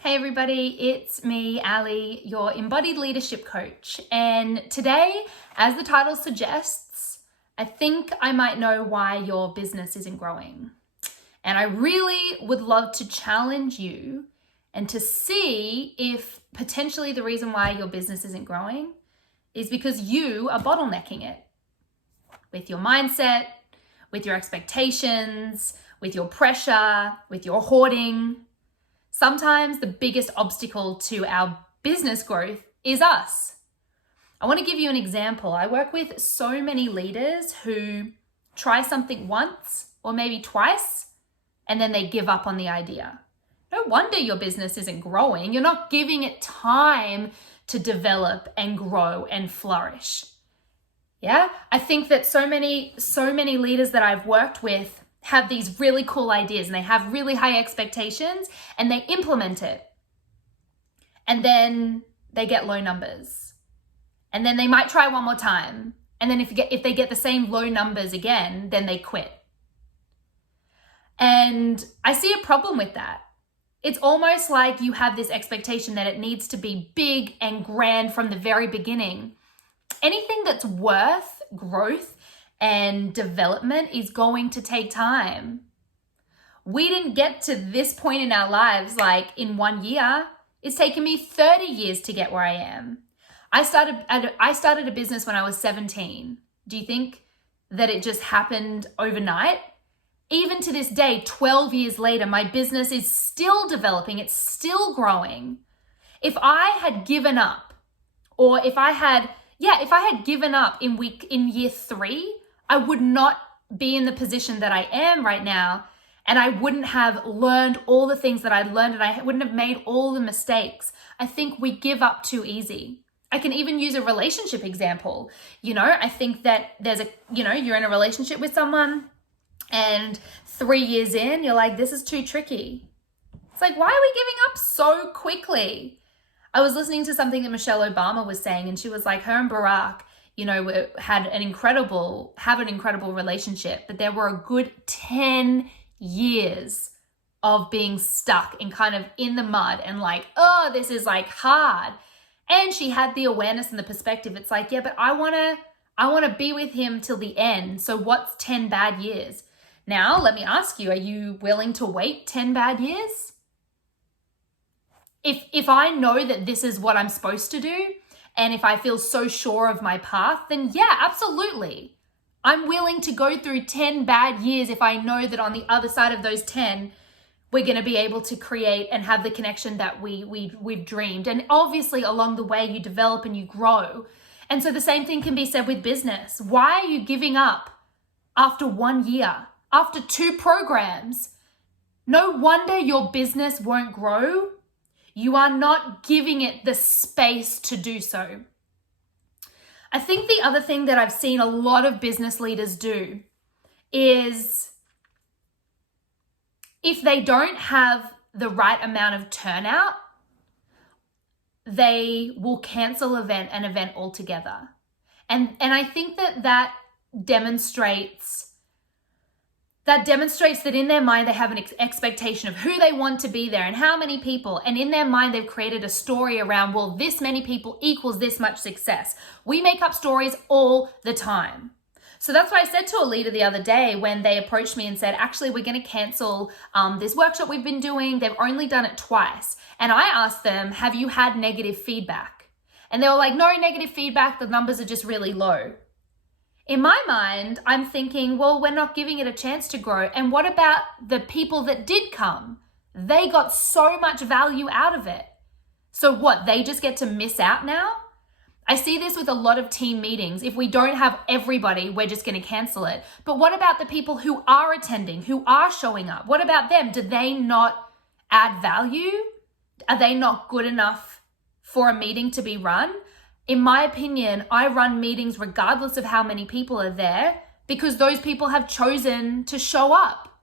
Hey everybody, it's me, Ali, your embodied leadership coach. And today, as the title suggests, I think I might know why your business isn't growing. And I really would love to challenge you and to see if potentially the reason why your business isn't growing is because you are bottlenecking it with your mindset, with your expectations, with your pressure, with your hoarding. Sometimes the biggest obstacle to our business growth is us. I want to give you an example. I work with so many leaders who try something once or maybe twice, and then they give up on the idea. No wonder your business isn't growing. You're not giving it time to develop and grow and flourish. Yeah, I think that so many leaders that I've worked with have these really cool ideas and they have really high expectations and they implement it. And then they get low numbers. And then they might try one more time. And then if they get the same low numbers again, then they quit. And I see a problem with that. It's almost like you have this expectation that it needs to be big and grand from the very beginning. Anything that's worth growth and development is going to take time. We didn't get to this point in our lives like in 1 year. It's taken me 30 years to get where I am. I started a business when I was 17. Do you think that it just happened overnight? Even to this day, 12 years later, my business is still developing. It's still growing. If I had given up, or if I had given up in year 3, I would not be in the position that I am right now, and I wouldn't have learned all the things that I'd learned, and I wouldn't have made all the mistakes. I think we give up too easy. I can even use a relationship example. I think that you're in a relationship with someone, and 3 years in, you're like, this is too tricky. It's like, why are we giving up so quickly? I was listening to something that Michelle Obama was saying, and she was like, her and Barack, have an incredible relationship, but there were a good 10 years of being stuck and kind of in the mud and like, oh, this is like hard. And she had the awareness and the perspective. It's like, yeah, but I want to be with him till the end. So what's 10 bad years? Now, let me ask you, are you willing to wait 10 bad years? If I know that this is what I'm supposed to do, and if I feel so sure of my path, then yeah, absolutely. I'm willing to go through 10 bad years if I know that on the other side of those 10, we're going to be able to create and have the connection that we've dreamed. And obviously along the way, you develop and you grow. And so the same thing can be said with business. Why are you giving up after 1 year, after 2 programs? No wonder your business won't grow. You are not giving it the space to do so. I think the other thing that I've seen a lot of business leaders do is if they don't have the right amount of turnout, they will cancel an event altogether. And I think that demonstrates that in their mind, they have an expectation of who they want to be there and how many people. And in their mind, they've created a story around, well, this many people equals this much success. We make up stories all the time. So that's what I said to a leader the other day when they approached me and said, actually, we're going to cancel this workshop we've been doing. They've only done it twice. And I asked them, have you had negative feedback? And they were like, no negative feedback. The numbers are just really low. In my mind, I'm thinking, well, we're not giving it a chance to grow. And what about the people that did come? They got so much value out of it. So what, they just get to miss out now? I see this with a lot of team meetings. If we don't have everybody, we're just going to cancel it. But what about the people who are attending, who are showing up? What about them? Do they not add value? Are they not good enough for a meeting to be run? In my opinion, I run meetings regardless of how many people are there because those people have chosen to show up.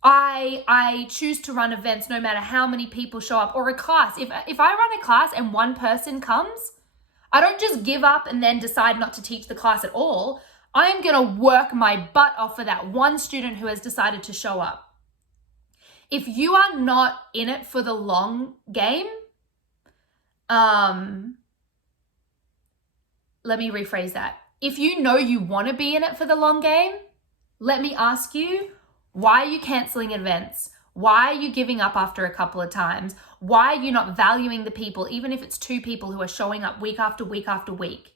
I choose to run events no matter how many people show up, or a class. If I run a class and one person comes, I don't just give up and then decide not to teach the class at all. I am going to work my butt off for that one student who has decided to show up. if you are not in it for the long game, let me rephrase that. If you know you want to be in it for the long game, let me ask you, why are you canceling events? Why are you giving up after a couple of times? Why are you not valuing the people, even if it's 2 people who are showing up week after week after week?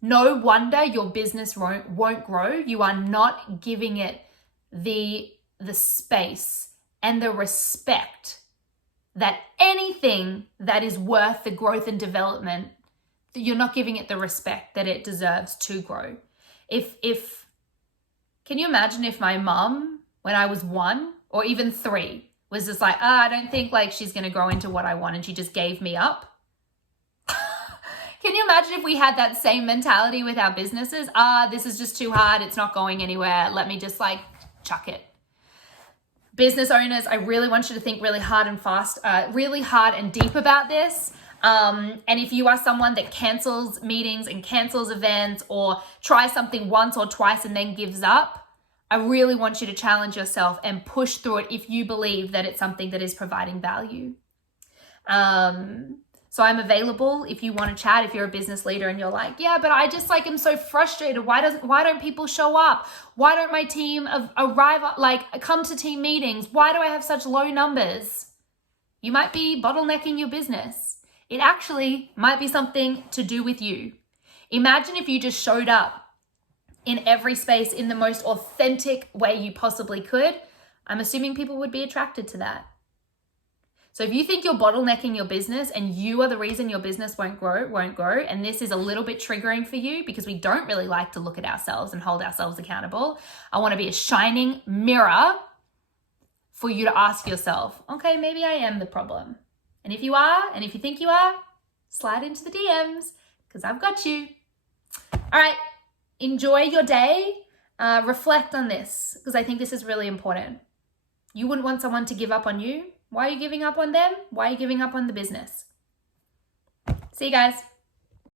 No wonder your business won't grow. You are not giving it the space and the respect that anything that is worth the growth and development, you're not giving it the respect that it deserves to grow. Can you imagine if my mom, when I was 1 or even 3, was just like, I don't think like she's going to grow into what I want, and she just gave me up? Can you imagine if we had that same mentality with our businesses? This is just too hard. It's not going anywhere. Let me just like chuck it. Business owners, I really want you to think really hard and fast, really hard and deep about this. And if you are someone that cancels meetings and cancels events or tries something once or twice and then gives up, I really want you to challenge yourself and push through it if you believe that it's something that is providing value. So I'm available if you want to chat, if you're a business leader and you're like, yeah, but I just like am so frustrated. Why don't people show up? Why don't my team come to team meetings? Why do I have such low numbers? You might be bottlenecking your business. It actually might be something to do with you. Imagine if you just showed up in every space in the most authentic way you possibly could. I'm assuming people would be attracted to that. So if you think you're bottlenecking your business and you are the reason your business won't grow, and this is a little bit triggering for you because we don't really like to look at ourselves and hold ourselves accountable, I want to be a shining mirror for you to ask yourself, okay, maybe I am the problem. And if you are, and if you think you are, slide into the DMs because I've got you. All right, enjoy your day. Reflect on this because I think this is really important. You wouldn't want someone to give up on you. Why are you giving up on them? Why are you giving up on the business? See you guys.